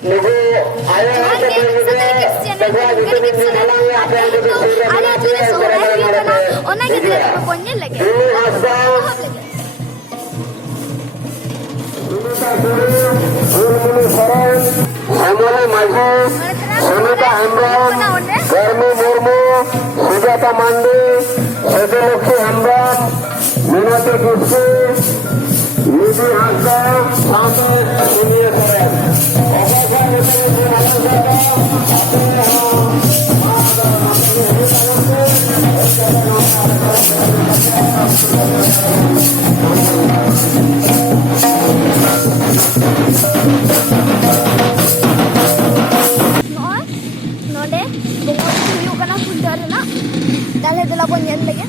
Nugu ayah Johan ke Satellite Kids channel Gari Kids channel ada itu ada tulis sorai huyu kana ona ke dia ko nyel lage bahab lage Hamole Maji Sunita Hembram Garmi Murmu Sujata Mandi Sedilukhi Hembram Minati Kutsi Nidhi Hasda Sate Suniya Saren node bungo huyu kana fundar na dale dela ko nyel lage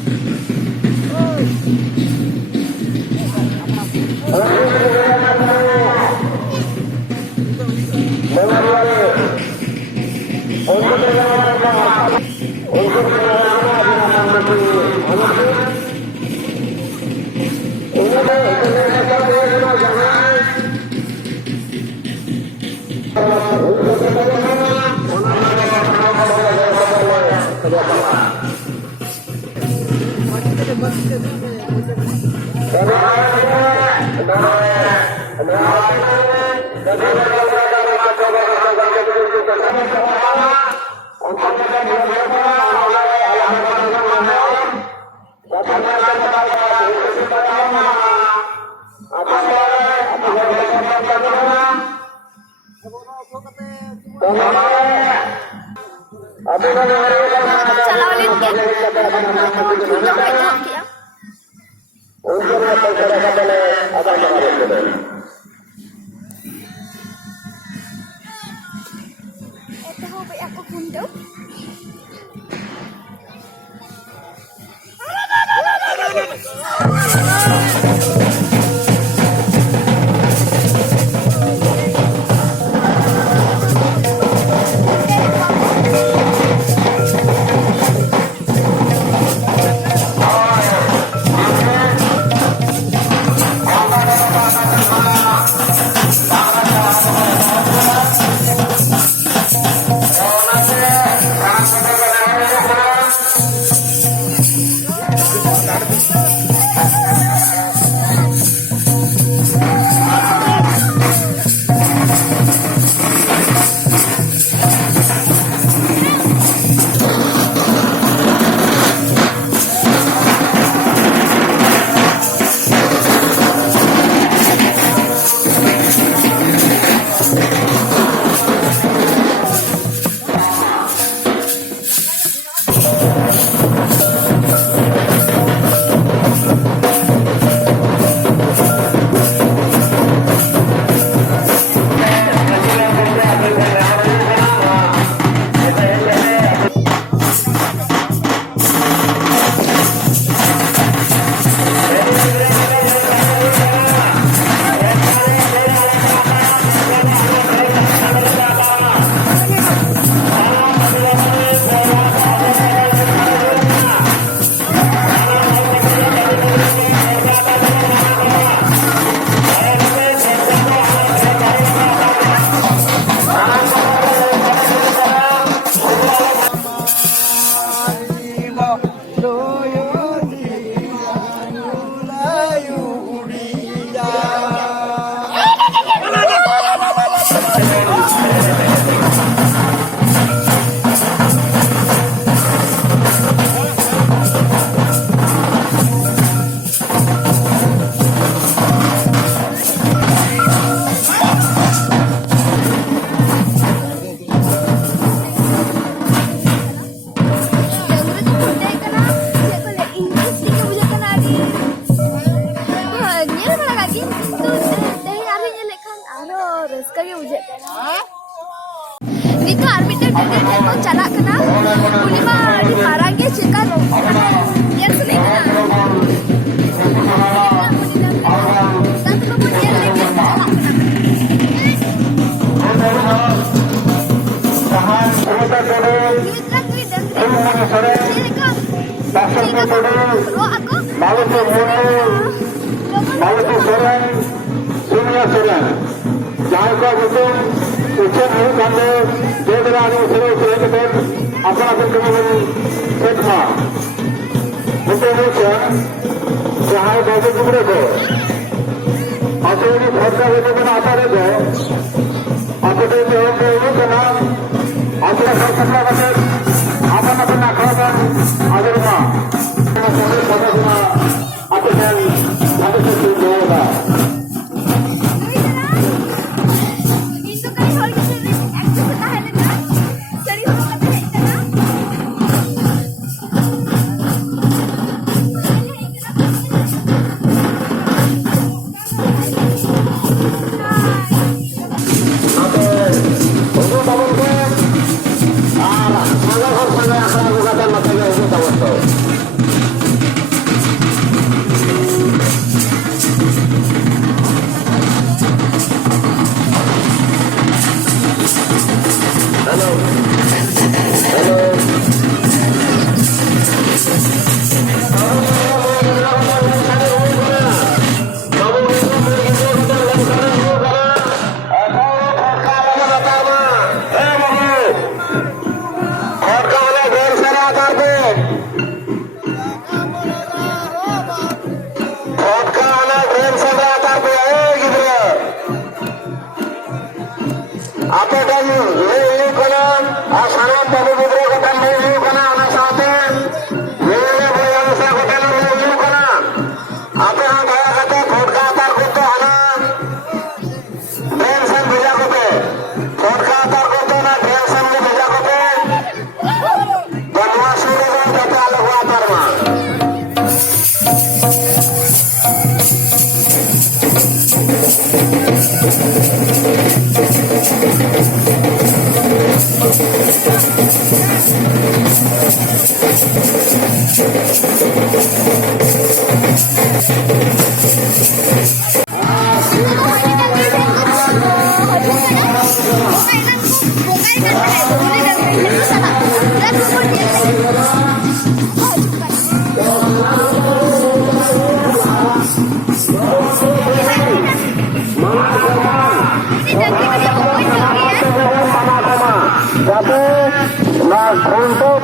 Chalawalin ke udah petok kia Ito ho ba ako pundo? Nito arbiter dede ko chalak kana ulima adi marang ge cheka ro yer sule kana satu ko yer lege chalak kana kemarin setma. Untuk itu, saya bagi kepada kau. Aku ini khasa itu kena apa itu? Aku itu ini kena. Aku nak khasa kata. Apa nak khasa? Ada rumah. Saya khasa kena. Aku kan aku sudah tahu. Itu kan hal yang aktif tahan kan? Serius kata itu kan? Untuk bangun ke, sangat aku kata matanya untuk bangun ke. Halo, halo. Apa kamu ini kena asalan baru beberapa kata ini kena anak sate ini boleh saya kata ini kena apa yang saya kata vodka tar kuto anak bensin bija kuto vodka tar kuto na bensin bija kuto berdua suruh kata alu watar mah. Tapi, nah untuk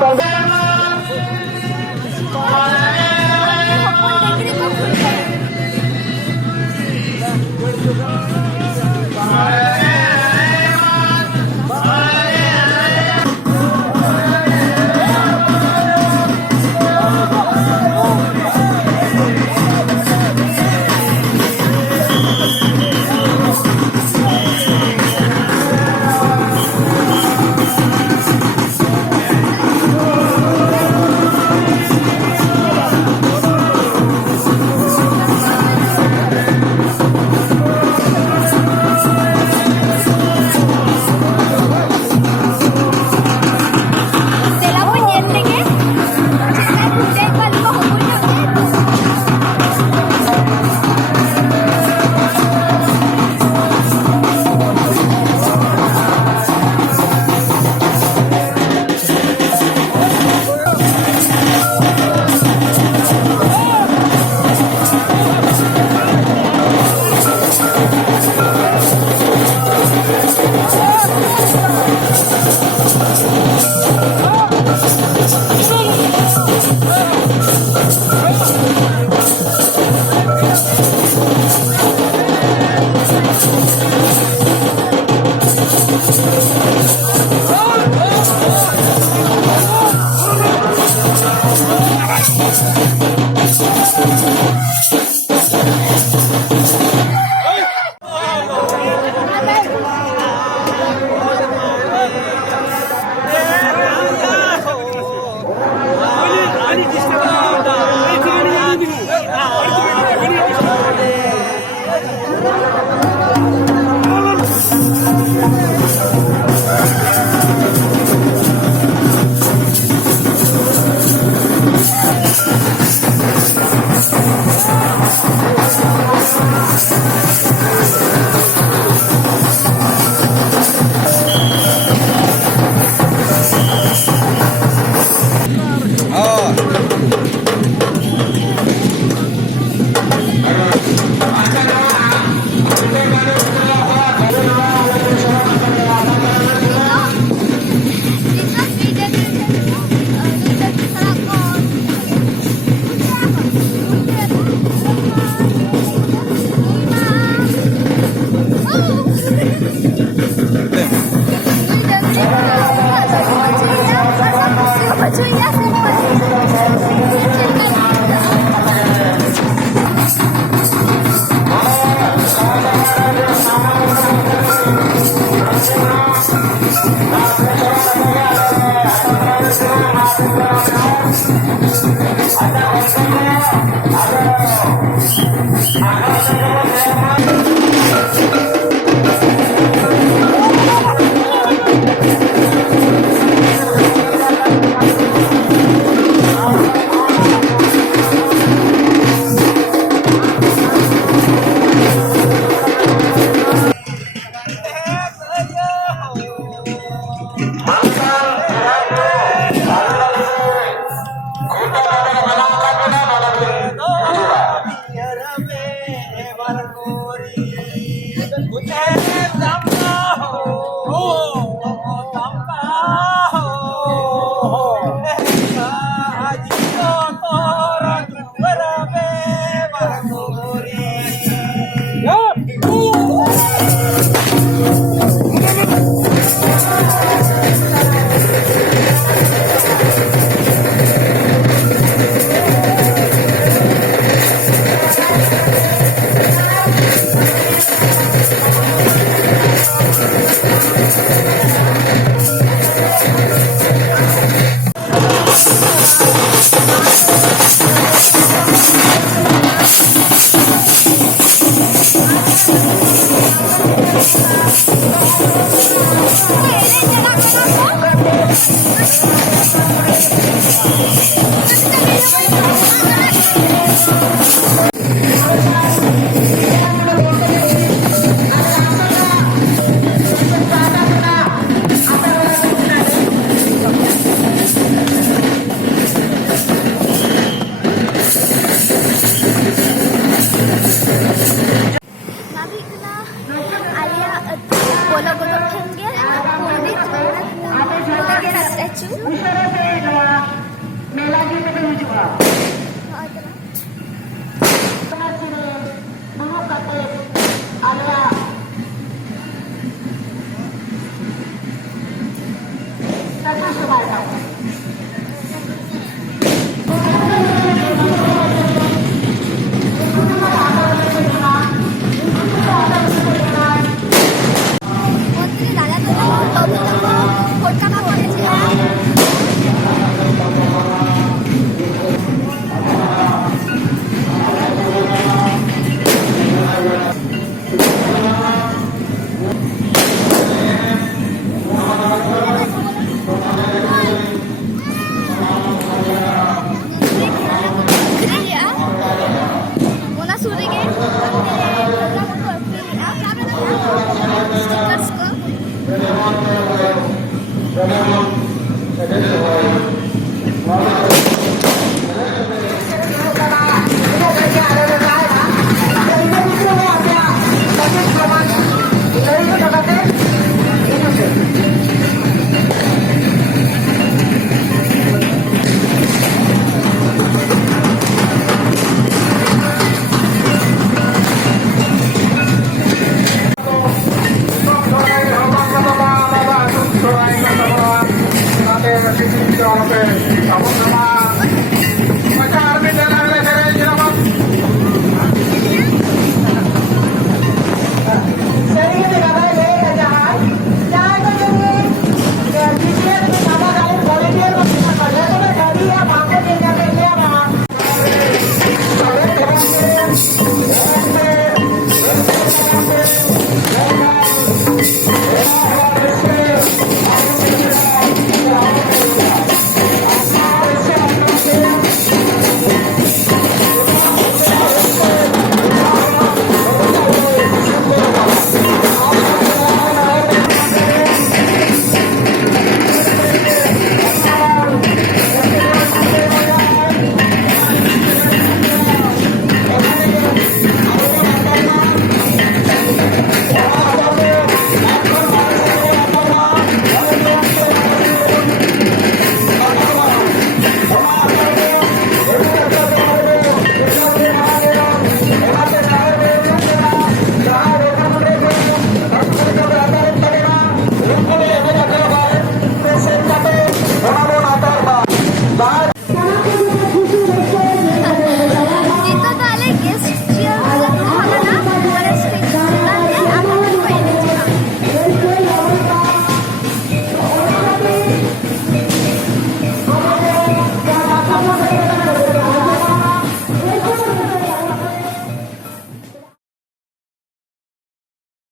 ᱜᱮ Pandit Raghunath Murmu statue ᱩᱥᱟᱹᱨᱟᱛᱮ ᱱᱚᱣᱟ ᱢᱮᱞᱟ ᱜᱮ ᱛᱮᱯᱮ ᱦᱤᱡᱩᱜᱼᱟ ᱚᱱᱟ ᱥᱤᱨᱮ ᱫᱩᱲᱩᱵ ᱠᱟᱛᱮ ᱟᱞᱮᱭᱟᱜ ᱠᱟᱛᱷᱟ ᱥᱚᱵᱟᱭ ᱛᱟᱵᱚᱱ মন্ত্রী দাদা বাবু তখন কলকাতা করেছিলেন ᱚᱱᱟ ᱥᱩᱨ ᱨᱮᱜᱮ ᱯᱨᱳᱜᱨᱟᱢ ᱠᱚ ᱥᱴᱤᱠᱟᱨᱥ ᱠᱚ